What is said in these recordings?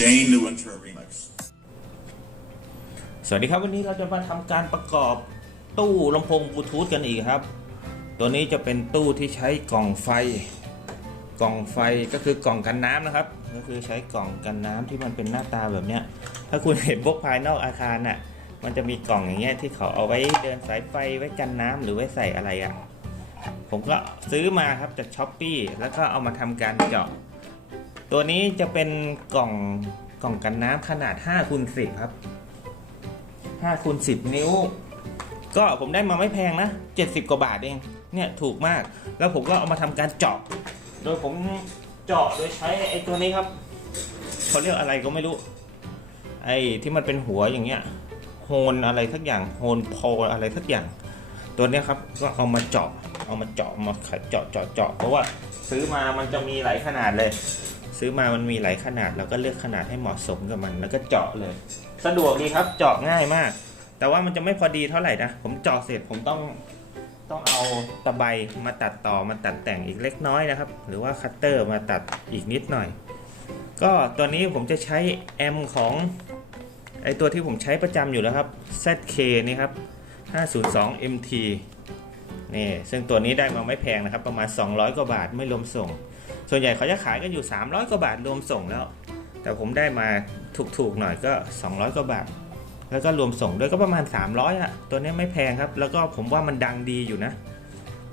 Jane Newinter remix. สวัสดีครับวันนี้เราจะมาทำการประกอบตู้ลำโพงบลูทูธกันอีกครับ ตัวนี้จะเป็นตู้ที่ใช้กล่องไฟ กล่องไฟก็คือกล่องกันน้ำนะครับ ก็คือใช้กล่องกันน้ำที่มันเป็นหน้าตาแบบเนี้ย ถ้าคุณเห็นพวกภายนอกอาคารน่ะ มันจะมีกล่องอย่างเงี้ยที่เขาเอาไว้เดินสายไฟไว้กันน้ำหรือไว้ใส่อะไรอะผมก็ซื้อมาครับจากช้อปปีแล้วก็เอามาทำการเจาะ ตัวนี้จะเป็นกล่องกล่องกันน้ำขนาด5คูณ10 ครับ5คูณ10 นิ้ว ก็ผมได้มาไม่แพงนะ 70 กว่าบาทเอง เนี่ยถูกมาก แล้วผมก็เอามาทำการเจาะ โดยผมเจาะโดยใช้ไอ้ตัวนี้ครับเขาเรียกอะไรก็ไม่รู้ ไอ้ที่มันเป็นหัวอย่างเงี้ย โฮนอะไรสักอย่าง โฮนพออะไรสักอย่าง ตัวนี้ครับก็เอามาเจาะ เอามาเจาะมาขัดเจาะเจาะเจาะเพราะว่าซื้อมามันจะมีหลายขนาดเลย ซื้อมามันมีหลายขนาดเราก็เลือกขนาดให้เหมาะสมกับมัน แล้วก็เจาะเลย สะดวกดีครับเจาะง่ายมาก แต่ว่ามันจะไม่พอดีเท่าไหร่นะผมเจาะเสร็จผมต้องต้องเอาตะไบมาตัดต่อมาตัดแต่งอีกเล็กน้อยนะครับ หรือว่าคัตเตอร์มาตัดอีกนิดหน่อย ก็ตัวนี้ผมจะใช้แอมของไอตัวที่ผมใช้ประจำอยู่แล้วครับ ZK นี่ครับ 502 MT นี่ซึ่งตัวนี้ได้มาไม่แพงนะครับ ประมาณ 200 กว่าบาทไม่รวมส่ง ส่วนใหญ่เขาจะขายกันอยู่ 300 กว่าบาทรวมส่งแล้ว แต่ผมได้มาถูกๆหน่อยก็ 200 กว่าบาท แล้วก็รวมส่งด้วยก็ประมาณ 300อะตัวนี้ไม่แพงครับ แล้วก็ผมว่ามันดังดีอยู่นะ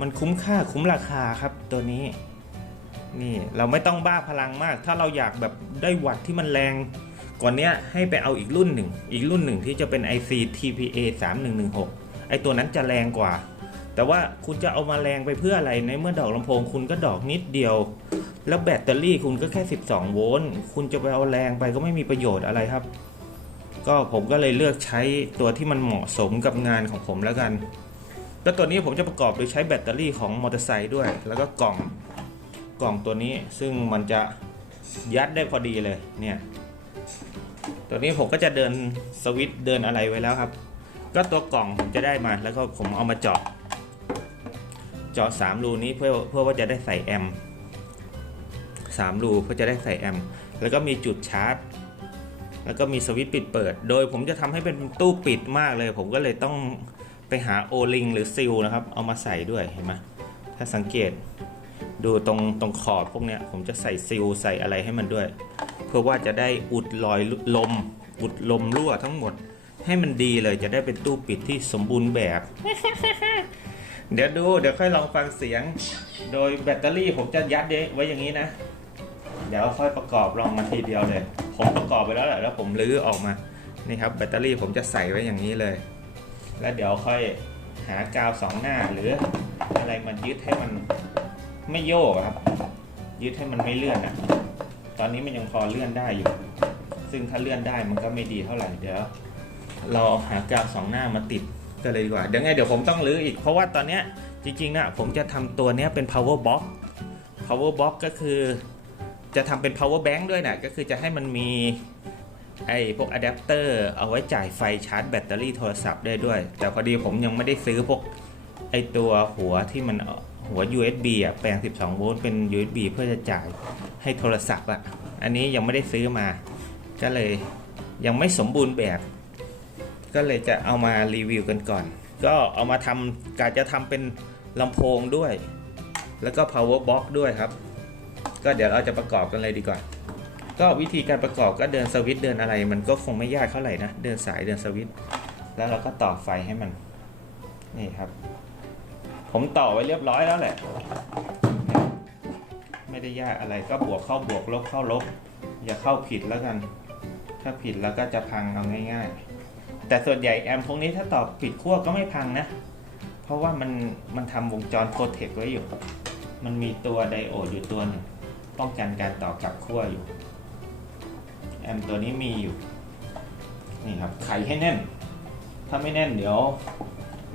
มันคุ้มค่าคุ้มราคาครับตัวนี้ นี่เราไม่ต้องบ้าพลังมาก ถ้าเราอยากแบบได้วัตต์ที่มันแรงกว่านี้ให้ไปเอาอีกรุ่นหนึ่ง อีกรุ่นหนึ่งที่จะเป็น IC TPA 3116 ไอตัวนั้นจะแรงกว่า แต่ว่าคุณจะเอามาแรงไปเพื่ออะไรในเมื่อดอกลำโพงคุณก็ดอกนิดเดียว แล้วแบตเตอรี่คุณก็แค่ 12 โวลต์คุณจะไปเอาแรงไปก็ไม่มีประโยชน์อะไรครับ ก็ผมก็เลยเลือกใช้ตัวที่มันเหมาะสมกับงานของผมแล้วกัน แล้วตัวนี้ผมจะประกอบโดยใช้แบตเตอรี่ของมอเตอร์ไซค์ด้วย แล้วก็กล่องกล่องตัวนี้ซึ่งมันจะยัดได้พอดีเลยเนี่ยตัวนี้ผมก็จะเดินสวิตช์เดินอะไรไว้แล้วครับ ก็ตัวกล่องผมจะได้มาแล้วก็ผมเอามาเจาะ เจาะ3รูนี้เพื่อเพื่อว่าจะได้ใส่แอมป์3รูเพื่อจะได้ใส่แอมป์แล้วก็มีจุดชาร์จ แล้วก็มีสวิตช์ปิดเปิด โดยผมจะทำให้เป็นตู้ปิดมากเลย ผมก็เลยต้องไปหาโอลิงหรือซิลนะครับ เอามาใส่ด้วยเห็นไหมถ้าสังเกตดูตรงตรงขอบพวกเนี้ยผมจะใส่ซิลใส่อะไรให้มันด้วย เพื่อว่าจะได้อุดรอยลม อุดลมรั่วทั้งหมด ให้มันดีเลยจะได้เป็นตู้ปิดที่สมบูรณ์แบบ เดี๋ยวดูเดี๋ยวค่อยลองฟังเสียง โดยแบตเตอรี่ผมจะยัดไว้อย่างนี้นะ เดี๋ยวค่อยประกอบลองมาทีเดียวเลย ผมประกอบไปแล้วแหละแล้วผมลื้อออกมานี่ครับแบตเตอรี่ผมจะใส่ไว้อย่างนี้เลย แล้วเดี๋ยวค่อยหากาวสองหน้าหรืออะไรมันยึดให้มันไม่โยกครับ ยึดให้มันไม่เลื่อนอะตอนนี้มันยังพอเลื่อนได้อยู่ ซึ่งถ้าเลื่อนได้มันก็ไม่ดีเท่าไหร่เดี๋ยวเราหากาวสองหน้ามาติด กันเลยดีกว่า เดี๋ยวไงเดี๋ยวผมต้องรื้ออีก เพราะว่าตอนเนี้ยจริงๆนะผมจะทำตัวเนี้ยเป็น power box power box ก็คือจะทำเป็น power bank ด้วยนะก็คือจะให้มันมีไอ้พวกอะแดปเตอร์เอาไว้จ่ายไฟชาร์จแบตเตอรี่โทรศัพท์ได้ด้วย แต่พอดีผมยังไม่ได้ซื้อพวกไอ้ตัวหัวที่มันหัว USB อะแปลง 12 โวลต์เป็น USB เพื่อจะจ่ายให้โทรศัพท์อะ อันนี้ยังไม่ได้ซื้อมา ก็เลยยังไม่สมบูรณ์แบบ ก็เลยจะเอามารีวิวกันก่อน ก็เอามาทำกาจะทำเป็นลำโพงด้วย แล้วก็ power box ด้วยครับ ก็เดี๋ยวเราจะประกอบกันเลยดีกว่า ก็วิธีการประกอบก็เดินสวิตช์เดินอะไร มันก็คงไม่ยากเท่าไหร่นะ เดินสายเดินสวิตช์แล้วเราก็ต่อไฟให้มัน นี่ครับ ผมต่อไว้เรียบร้อยแล้วแหละ ไม่ได้ยากอะไรก็บวกเข้าบวกลบเข้าลบ อย่าเข้าผิดแล้วกัน ถ้าผิดแล้วก็จะพังเอาง่าย ๆ แต่ส่วนใหญ่แอมพวกนี้ถ้าต่อผิดขั้วก็ไม่พังนะ เพราะว่ามันมันทำวงจรโปรเทคไว้อยู่ มันมีตัวไดโอดอยู่ตัวหนึ่งป้องกันการต่อกลับขั้วอยู่ แอมตัวนี้มีอยู่ นี่ครับไขให้แน่น ถ้าไม่แน่นเดี๋ยว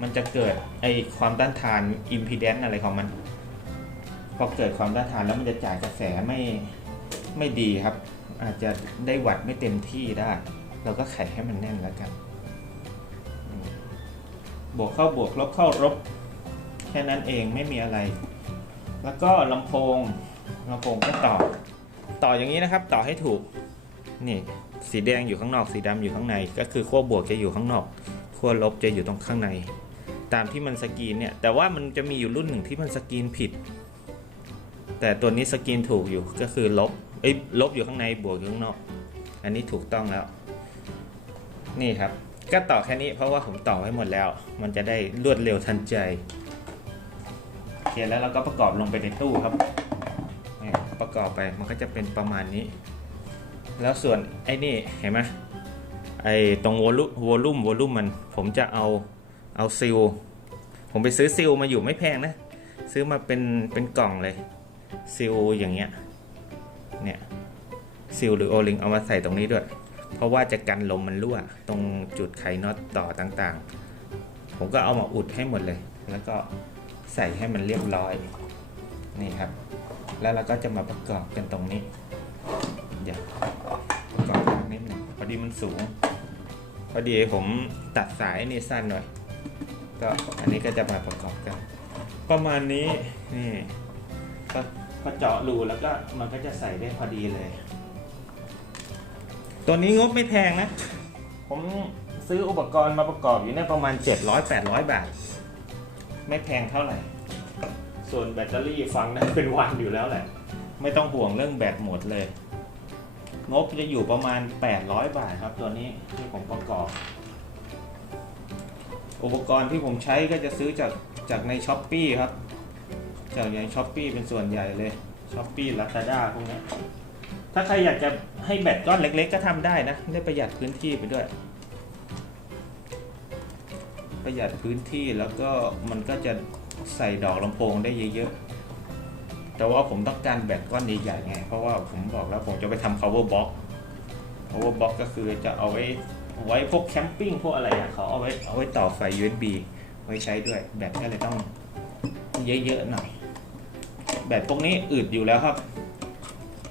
มันจะเกิดไอความต้านทานอิมพีแดนซ์อะไรของมัน พอเกิดความต้านทานแล้วมันจะจ่ายกระแสไม่ไม่ดีครับ อาจจะได้วัดไม่เต็มที่ได้ เราก็ไขให้มันแน่นแล้วกัน บวกเข้าบวกลบเข้าลบแค่นั้นเองไม่มีอะไร แล้วก็ลำโพงลำโพงก็ต่อ ต่ออย่างนี้นะครับ ต่อให้ถูก นี่สีแดงอยู่ข้างนอก สีดำอยู่ข้างใน ก็คือขั้วบวกจะอยู่ข้างนอกขั้วลบจะอยู่ตรงข้างใน ตามที่มันสกรีนเนี่ย แต่ว่ามันจะมีอยู่รุ่นหนึ่งที่มันสกรีนผิด แต่ตัวนี้สกรีนถูกอยู่ ก็คือลบ เอ้ย ลบอยู่ข้างใน บวกอยู่ข้างนอก อันนี้ถูกต้องแล้ว นี่ครับ ก็ต่อแค่นี้เพราะว่าผมต่อไว้หมดแล้ว มันจะได้รวดเร็วทันใจโอเคแล้วเราก็ประกอบลงไปในตู้ครับประกอบไปมันก็จะเป็นประมาณนี้ แล้วส่วนไอ้นี่เห็นไหมไอ้ตรงวอลุ่มวอลุ่มวอลุ่มมัน ผมจะเอาเอาซิลผมไปซื้อซิลมาอยู่ไม่แพงนะ ซื้อมาเป็นเป็นกล่องเลยซิลอย่างเงี้ยเนี่ยซิลหรือโอลิงเอามาใส่ตรงนี้ด้วย ราะว่าจะกันลมมันรั่ว ตรงจุดไขน็อตต่อต่างๆ ผมก็เอามาอุดให้หมดเลย แล้วก็ใส่ให้มันเรียบร้อยนี่ครับ แล้วเราก็จะมาประกอบกันตรงนี้เดี๋ยวประกอบกันนิดหนึ่งพอดีมันสูง พอดีผมตัดสายนี่สั้นหน่อย ก็อันนี้ก็จะมาประกอบกัน ประมาณนี้นี่ก็ก็เจาะรูแล้วก็มันก็จะใส่ได้พอดีเลย ตัวนี้งบไม่แพงนะ ผมซื้ออุปกรณ์มาประกอบอยู่เนี่ยประมาณ 700-800 บาท ไม่แพงเท่าไหร่ ส่วนแบตเตอรี่ฟังได้เป็นวันอยู่แล้วแหละ ไม่ต้องห่วงเรื่องแบตหมดเลย งบจะอยู่ประมาณ 800 บาทครับตัวนี้ที่ผมประกอบ อุปกรณ์ที่ผมใช้ก็จะซื้อจากจากในช้อปปีครับ จากในช้อปปีเป็นส่วนใหญ่เลยช้อปปี้ลาซาด้าพวกเนี้ย ถ้าใครอยากจะให้แบตก้อนเล็ก ๆ ก็ทำได้นะ ได้ประหยัดพื้นที่ไปด้วย ประหยัดพื้นที่แล้วก็มันก็จะใส่ดอกลำโพงได้เยอะๆ แต่ว่าผมต้องการแบตก้อนใหญ่ๆไง เพราะว่าผมบอกแล้วผมจะไปทำ power box power box ก็คือจะเอาไว้ไว้พวกแคมปิ้งพวกอะไรอะเขาเอาไว้เอาไว้ต่อไฟ USB ไว้ใช้ด้วยแบตก็เลยต้องเยอะๆหน่อยแบตพวกนี้อืดอยู่แล้วครับ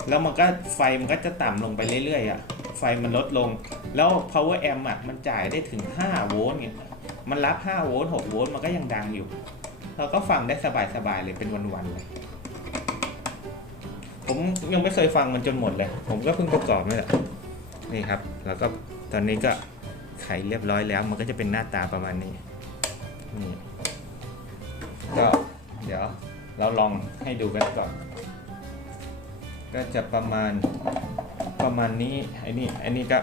แล้วมันก็ไฟมันก็จะต่ำลงไปเรื่อยๆอะไฟมันลดลง แล้ว power amp อะมันจ่ายได้ถึง 5 โวลต์ไงมันรับ 5 โวลต์ 6 โวลต์มันก็ยังดังอยู่ เราก็ฟังได้สบายๆเลยเป็นวันๆเลย ผมยังไม่เคยฟังมันจนหมดเลย ผมก็เพิ่งประกอบนี่แหละนี่ครับ แล้วก็ตอนนี้ก็ไขเรียบร้อยแล้ว มันก็จะเป็นหน้าตาประมาณนี้นี่ก็เดี๋ยวเราลองให้ดูกันก่อน ก็จะประมาณประมาณนี้ไอ้นี่ไอ้นี่ก็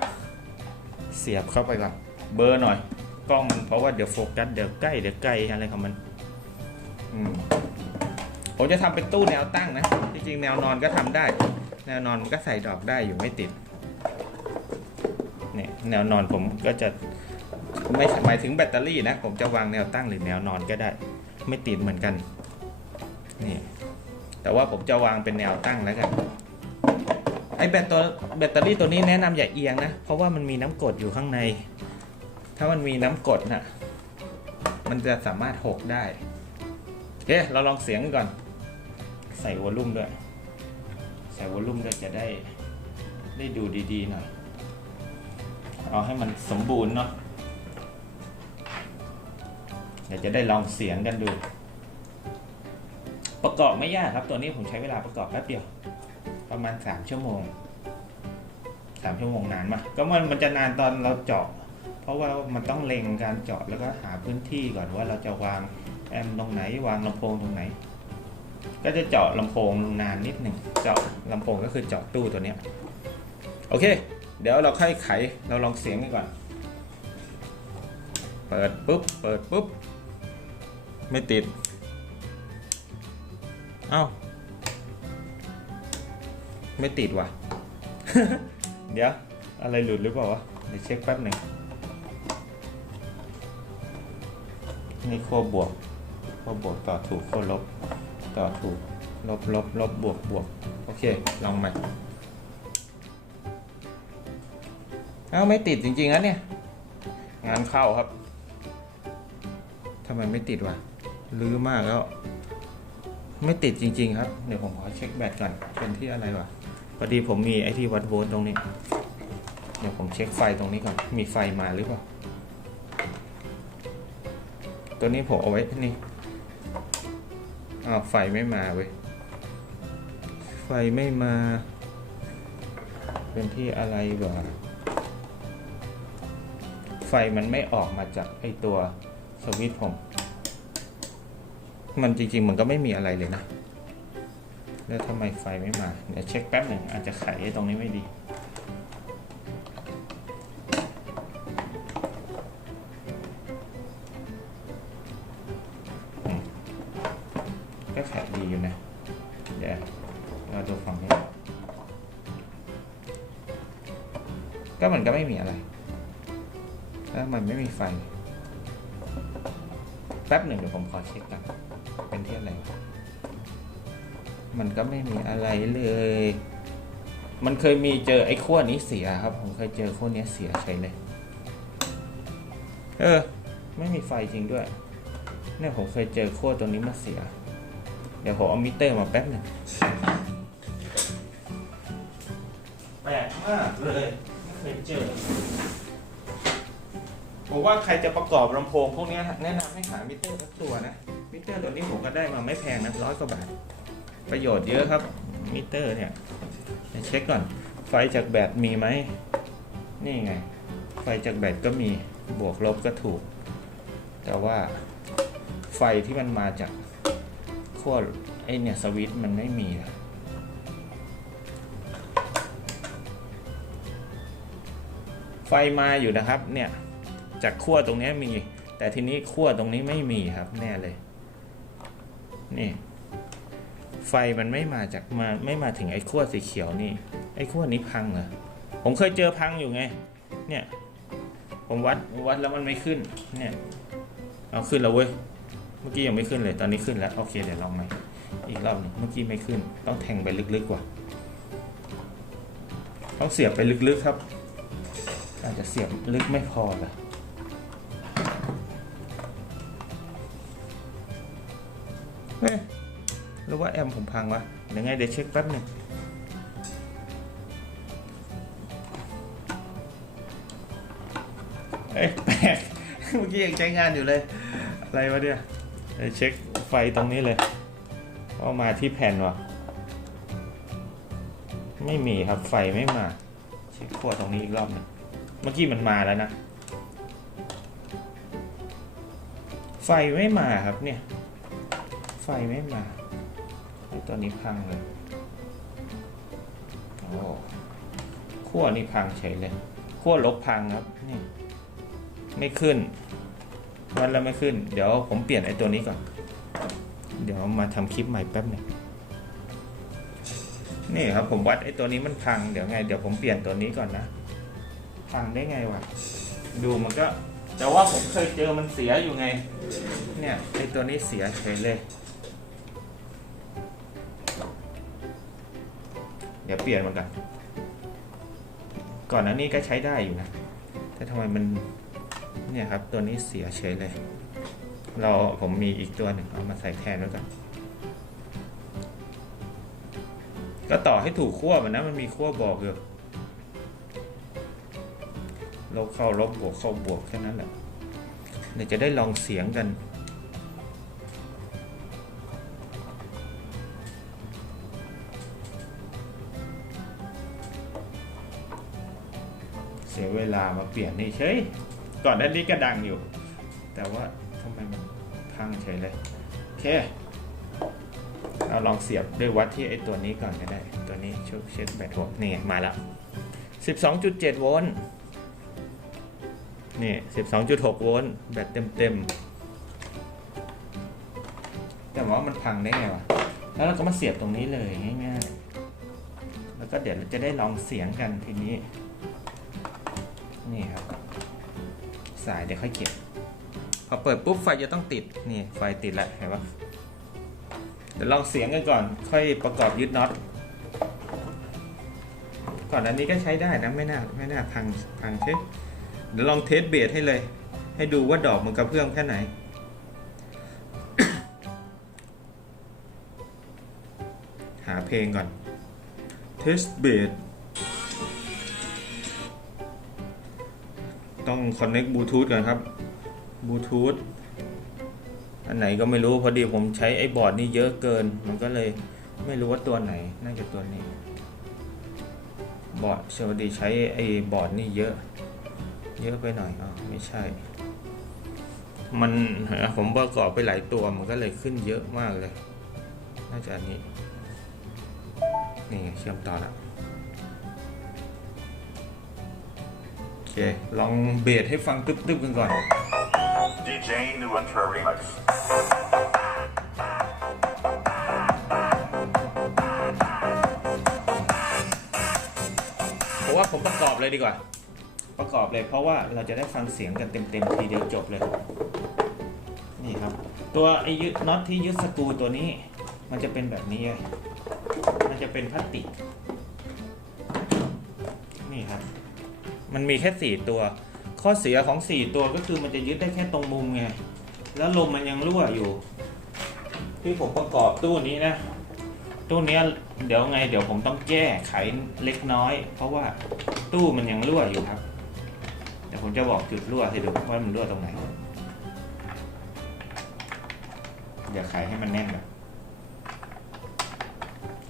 เสียบเข้าไปก่อนเบอร์หน่อยกล้องมันเพราะว่าเดี๋ยวโฟกัสเดี๋ยวใกล้เดี๋ยวไกลอะไรของมันอืมผมจะทำเป็นตู้แนวตั้งนะจริงๆแนวนอนก็ทำได้ แนวนอนมันก็ใส่ดอกได้อยู่ไม่ติดเนี่ยแนวนอนผมก็จะไม่หมายถึงแบตเตอรี่นะ ผมจะวางแนวตั้งหรือแนวนอนก็ได้ ไม่ติดเหมือนกันนี่ แต่ว่าผมจะวางเป็นแนวตั้งแล้วกันไอแบตตัวแบตเตอรี่ตัวนี้แนะนำอย่าเอียงนะ เพราะว่ามันมีน้ำกรดอยู่ข้างใน ถ้ามันมีน้ำกรดนะมันจะสามารถหกได้โอเคเราลองเสียงกันก่อน ใส่วอลลุ่มด้วย ใส่วอลลุ่มด้วยจะได้ได้ดูดีๆหน่อย เอาให้มันสมบูรณ์เนาะเดี๋ยวจะได้ลองเสียงกันดู ประกอบไม่ยากครับตัวนี้ผมใช้เวลาประกอบแป๊บเดียว ประมาณ 3 ชั่วโมง 3 ชั่วโมงนานมากก็มันมันจะนานตอนเราเจาะ เพราะว่ามันต้องเล็งการเจาะแล้วก็หาพื้นที่ก่อนว่าเราจะวางแอมตรงไหนวางลำโพงตรงไหน ก็จะเจาะลำโพงนานนิดหนึ่งเจาะลำโพงก็คือเจาะตู้ตัวเนี้ยโอเค เดี๋ยวเราค่อยไขเราลองเสียงกันก่อน เปิดปุ๊บเปิดปุ๊บไม่ติด เอ้า ไม่ติดว่ะ เดี๋ยว อะไรหลุดหรือเปล่าวะ เดี๋ยวเช็คแป๊บหนึ่งนี่ขั้วบวกขั้วบวกต่อถูกขั้วลบ ต่อถูก ลบลบลบบวกบวกโอเค ลองใหม่เอ้า ไม่ติดจริงๆนะเนี่ย งานเข้าครับทำไมไม่ติดวะลื้อมากแล้ว ไม่ติดจริง ๆ ครับ เดี๋ยวผมขอเช็คแบตก่อน เป็นที่อะไรวะพอดีผมมีไอที่วัดโวลต์ตรงนี้ เดี๋ยวผมเช็คไฟตรงนี้ก่อน มีไฟมาหรือเปล่า ตัวนี้ผมเอาไว้นี่อ้าวไฟไม่มาเว้ย ไฟไม่มาเเป็นที่อะไรวะไฟมันไม่ออกมาจากไอตัวสวิตช์ผม มันจริง ๆ มันก็ไม่มีอะไรเลยนะ แล้วทำไมไฟไม่มา เดี๋ยวเช็คแป๊บหนึ่งอาจจะไขว้ตรงนี้ไม่ดี มีอะไรเลย มันเคยมีเจอไอ้ขั้วนี้เสียครับ ผมเคยเจอขั้วนี้เสียใช่เลย เออ ไม่มีไฟจริงด้วย เนี่ยผมเคยเจอขั้วตัวนี้มาเสีย เดี๋ยวผมเอามิเตอร์มาแป๊บหนึ่งแปลกมากเลยไม่เคยเจอผมว่าใครจะประกอบลำโพงพวกเนี้ยแนะนำให้หามิเตอร์สักตัวนะมิเตอร์ตัวนี้ผมก็ได้มาไม่แพงนะร้อยกว่าบาท ประโยชน์เยอะครับมิเตอร์เนี่ยเช็คก่อน ไฟจากแบตมีไหม นี่ไง ไฟจากแบตก็มีบวกลบก็ถูก แต่ว่าไฟที่มันมาจากขั้วไอเนี่ยสวิตช์มันไม่มีอะไฟมาอยู่นะครับเนี่ยจากขั้วตรงนี้มี แต่ทีนี้ขั้วตรงนี้ไม่มีครับแน่เลย นี่ ไฟมันไม่มาจากมาไม่มาถึงไอ้ขั้วสีเขียวนี่ ไอ้ขั้วนี้พังเหรอผมเคยเจอพังอยู่ไง เนี่ย ผมวัดวัดแล้วมันไม่ขึ้น เนี่ย เอาขึ้นแล้วเว้ย เมื่อกี้ยังไม่ขึ้นเลย ตอนนี้ขึ้นแล้ว โอเคเดี๋ยวลองใหม่ อีกรอบหนึงเมื่อกี้ไม่ขึ้น ต้องแทงไปลึกๆกว่า ต้องเสียบไปลึกๆครับ อาจจะเสียบลึกไม่พอละเฮ้ย หรือว่าแอมผมพังวะเดี๋ยวไงเดี๋ยวเช็คแป๊บหนึ่งเอ้ยแปลกเมื่อกี้ยังใช้งานอยู่เลย อะไรวะเนี่ยเดี๋ยวเช็คไฟตรงนี้เลยเอามาที่แผ่นวะไม่มีครับไฟไม่มา เช็คขั้วตรงนี้อีกรอบหนึงเมื่อกี้มันมาแล้วนะไฟไม่มาครับเนี่ย ไฟไม่มา ไอตัวนี้พังเลยโอ้ขั้วนี่พังเฉยเลยขั้วลบพังครับนี่ไม่ขึ้นวันแล้วไม่ขึ้น เดี๋ยวผมเปลี่ยนไอ้ตัวนี้ก่อน เดี๋ยวมาทำคลิปใหม่แป๊บหนึ่งนี่ครับผมวัดไอ้ตัวนี้มันพังเดี๋ยวไง เดี๋ยวผมเปลี่ยนตัวนี้ก่อนนะ พังได้ไงวะ ดูมันก็ แต่ว่าผมเคยเจอมันเสียอยู่ไง เนี่ยไอตัวนี้เสียเฉยเลย เดี๋ยวเปลี่ยนมันกัน ก่อนหน้านี้ก็ใช้ได้อยู่นะ แต่ทำไมมัน เนี่ยครับ ตัวนี้เสียเฉยเลย เราผมมีอีกตัวหนึ่งเอามาใส่แทนไว้ก่อนก็ต่อให้ถูกขั้วมันนะ มันมีขั้วบอกอยู่ลบเข้าลบบวกเข้าบวกแค่นั้นแหละเดี๋ยวจะได้ลองเสียงกัน เสียเวลามาเปลี่ยนนี่เฉยก่อนหน้านี้ก็ดังอยู่ แต่ว่าทำไมมันพังเฉยเลยโอเคเอาลองเสียบด้วยวัดที่ไอตัวนี้ก่อนก็ได้ ตัวนี้ช็คเช็คแบตหัวนี่มาแล้ว12.7 โวลต์นี่ 12.6 โวลต์แบตเต็มเต็มๆแต่ว่ามันพังได้ไงวะ แล้วเราก็มาเสียบตรงนี้เลยง่ายๆ แล้วก็เดี๋ยวเราจะได้ลองเสียงกันทีนี้ นี่ครับ สายเดี๋ยวค่อยเก็บ พอเปิดปุ๊บไฟจะต้องติด นี่ไฟติดแล้วเห็นปะเดี๋ยวลองเสียงกันก่อน ค่อยประกอบยึดน็อต ก่อนอันนี้ก็ใช้ได้นะไม่น่าไม่น่าพังพังใช่เดี๋ยวลองเทสเบสให้เลย ให้ดูว่าดอกมันกระเพื่อมแค่ไหนหาเพลงก่อนเท ต้องคอนเน็กบลูทูธก่อนครับบลูทูธอันไหนก็ไม่รู้พอดีผมใช้ไอ้บอร์ดนี่เยอะเกิน มันก็เลยไม่รู้ว่าตัวไหนน่าจะตัวนี้ บอร์ดเชลดีใช้ไอ้บอร์ดนี่เยอะ เยอะไปหน่อยอ๋อไม่ใช่ มันผมประกอบไปหลายตัวมันก็เลยขึ้นเยอะมากเลย น่าจะอันนี้ นี่เชื่อมต่อแล้ว ค ลองเบสให้ฟังตึ๊บๆกันก่อน DJ New Intro Remix. เพราะว่าผมประกอบเลยดีกว่า ประกอบเลยเพราะว่าเราจะได้ฟังเสียงกันเต็มๆทีเดียวจบเลย นี่ครับ ตัวไอยึดน็อตที่ยึดสกรูตัวนี้ มันจะเป็นแบบนี้เลยมันจะเป็นพลาสติก นี่ครับ มันมีแค่สี่ตัว ข้อเสียของสี่ตัวก็คือมันจะยึดได้แค่ตรงมุมไง แล้วลมมันยังรั่วอยู่ ที่ผมประกอบตู้นี้นะ ตู้นี้เดี๋ยวไง เดี๋ยวผมต้องแก้ไขเล็กน้อย เพราะว่าตู้มันยังรั่วอยู่ครับ เดี๋ยวผมจะบอกจุดรั่วให้ดูว่ามันรั่วตรงไหนอย่าไขให้มันแน่นแบบ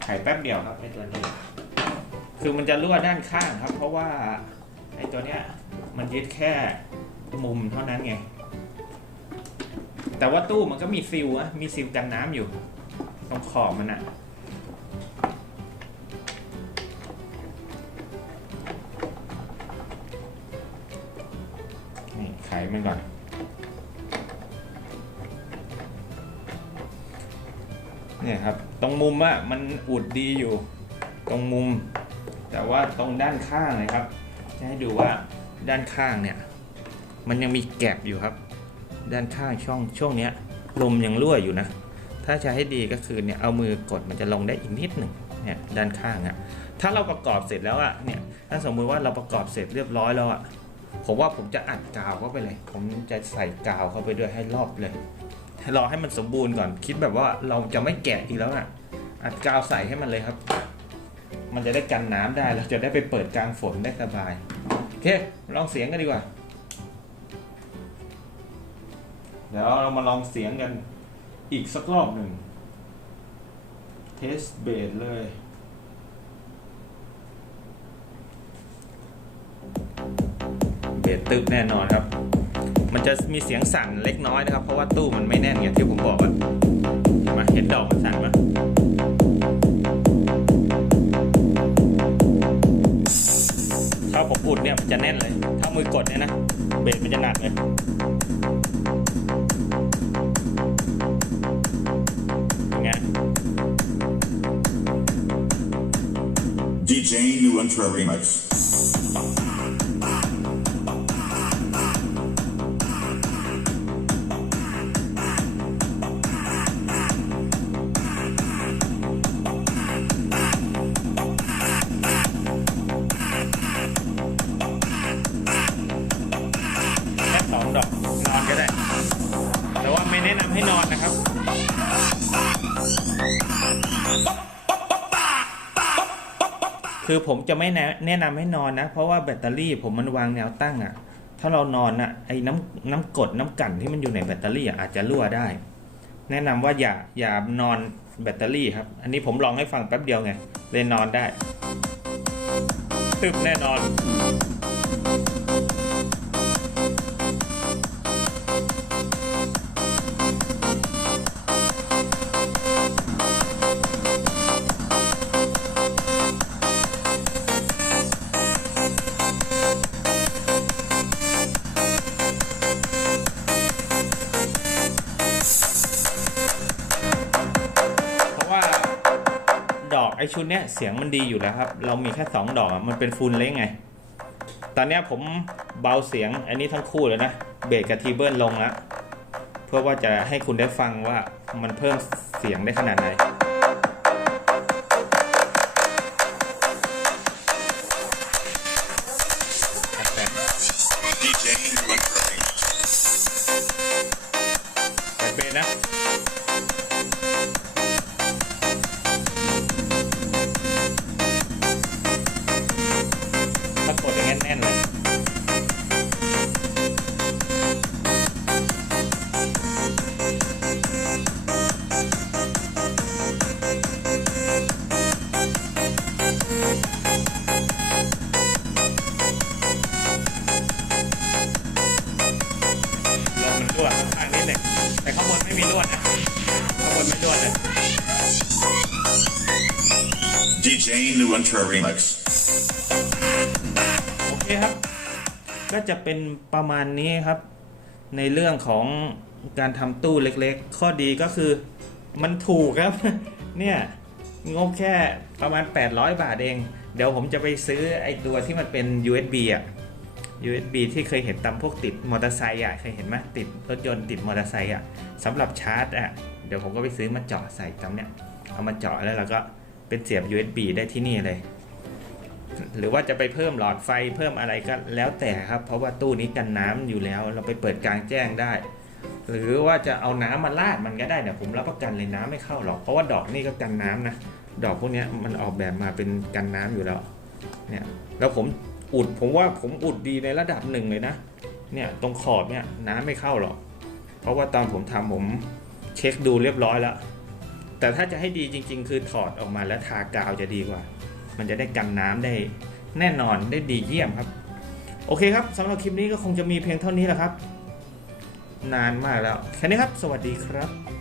ไขแป๊บเดียวครับไอ้ตัวนี้คือมันจะรั่วด้านข้างครับ เพราะว่า ไอ้ตัวเนี้ยมันยึดแค่มุมเท่านั้นไง แต่ว่าตู้มันก็มีซิลนะมีซิลกันน้ำอยู่ ตรงขอบมันอะนี่ไขมันก่อนเนี่ยครับ ตรงมุมอะมันอุดดีอยู่ ตรงมุม แต่ว่าตรงด้านข้างเลยครับ จะให้ดูว่าด้านข้างเนี่ย มันยังมีแกลบอยู่ครับ ด้านข้างช่องช่วงเนี้ยลมยังรั่วอยู่นะ ถ้าจะให้ดีก็คือเนี่ยเอามือกดมันจะลงได้อีกนิดหนึ่งเนี่ยด้านข้างอะถ้าเราประกอบเสร็จแล้วอะเนี่ยถ้าสมมุติว่าเราประกอบเสร็จเรียบร้อยแล้วอะผมว่าผมจะอัดกาวเข้าไปเลย ผมจะใส่กาวเข้าไปด้วยให้รอบเลยรอให้มันสมบูรณ์ก่อนคิดแบบว่าเราจะไม่แกะอีกแล้วอะอัดกาวใส่ให้มันเลยครับ มันจะได้กันน้ำได้เราจะได้ไปเปิดกลางฝนได้สบายโอเคลองเสียงกันดีกว่า เดี๋ยวเรามาลองเสียงกันอีกสักรอบหนึ่งเทสเบสเลยเบสตึกแน่นอนครับ มันจะมีเสียงสั่นเล็กน้อยนะครับ เพราะว่าตู้มันไม่แน่นอย่างที่ผมบอกอะเห็นไหมเห็นดอกมัน เนี่ยมันจะแน่นเลย ถ้ามือกดเนี่ยนะเบสมันจะหนักเลยอย่างเงี้ย DJ New Intro Remix. ให้นอนนะครับคือผมจะไม่แนะนะนำให้นอนนะ เพราะว่าแบตเตอรี่ผมมันวางแนวตั้งอะ่ะ ถ้าเรานอนอะไอ้น้ำน้ำกรดน้ำกั่นที่มันอยู่ในแบตเตอรี่อะอาจจะรั่วได้ แนะนำว่าอย่าอย่านอนแบตเตอรี่ครับ อันนี้ผมลองให้ฟังแป๊บเดียวไงเลยนอนได้ตึบแน่นอน ชุดเนี้ยเสียงมันดีอยู่แล้วครับ เรามีแค่ 2 ดอกมันเป็นฟูลเล้งไง ตอนเนี้ยผมเบาเสียงอันนี้ทั้งคู่เลยนะเบสกับทีเบิลลงแล้วเพื่อว่าจะให้คุณได้ฟังว่ามันเพิ่มเสียงได้ขนาดไหน จะเป็นประมาณนี้ครับ ในเรื่องของการทำตู้เล็กๆ ข้อดีก็คือมันถูกครับ เนี่ยงบแค่ประมาณ 800 บาทเอง เดี๋ยวผมจะไปซื้อไอ้ตัวที่มันเป็น USB อะ USB ที่เคยเห็นตามพวกติดมอเตอร์ไซค์อะ เคยเห็นไหมติดรถยนต์ติดมอเตอร์ไซค์อะสำหรับชาร์จอะ เดี๋ยวผมก็ไปซื้อมาเจาะใส่ตามเนี่ยเอามาเจาะแล้วเราก็เป็นเสียบ USB ได้ที่นี่เลย หรือว่าจะไปเพิ่มหลอดไฟเพิ่มอะไรก็แล้วแต่ครับ เพราะว่าตู้นี้กันน้ำอยู่แล้ว เราไปเปิดกลางแจ้งได้ หรือว่าจะเอาน้ำมาลาดมันก็ได้เนี่ยผมรับประกันเลยน้ำไม่เข้าหรอกเพราะว่าดอกนี่ก็กันน้ำนะดอกพวกนี้มันออกแบบมาเป็นกันน้ำอยู่แล้วเนี่ยแล้วผมอุดผมว่าผมอุดดีในระดับหนึ่งเลยนะเนี่ยตรงขอบเนี่ยน้ำไม่เข้าหรอก เพราะว่าตอนผมทำผมเช็คดูเรียบร้อยแล้ว แต่ถ้าจะให้ดีจริง ๆ คือถอดออกมาแล้วทากาวจะดีกว่า มันจะได้กันน้ำได้แน่นอนได้ดีเยี่ยมครับ โอเคครับสำหรับคลิปนี้ก็คงจะมีเพียงเท่านี้แหละครับ นานมากแล้วแค่นี้ครับ สวัสดีครับ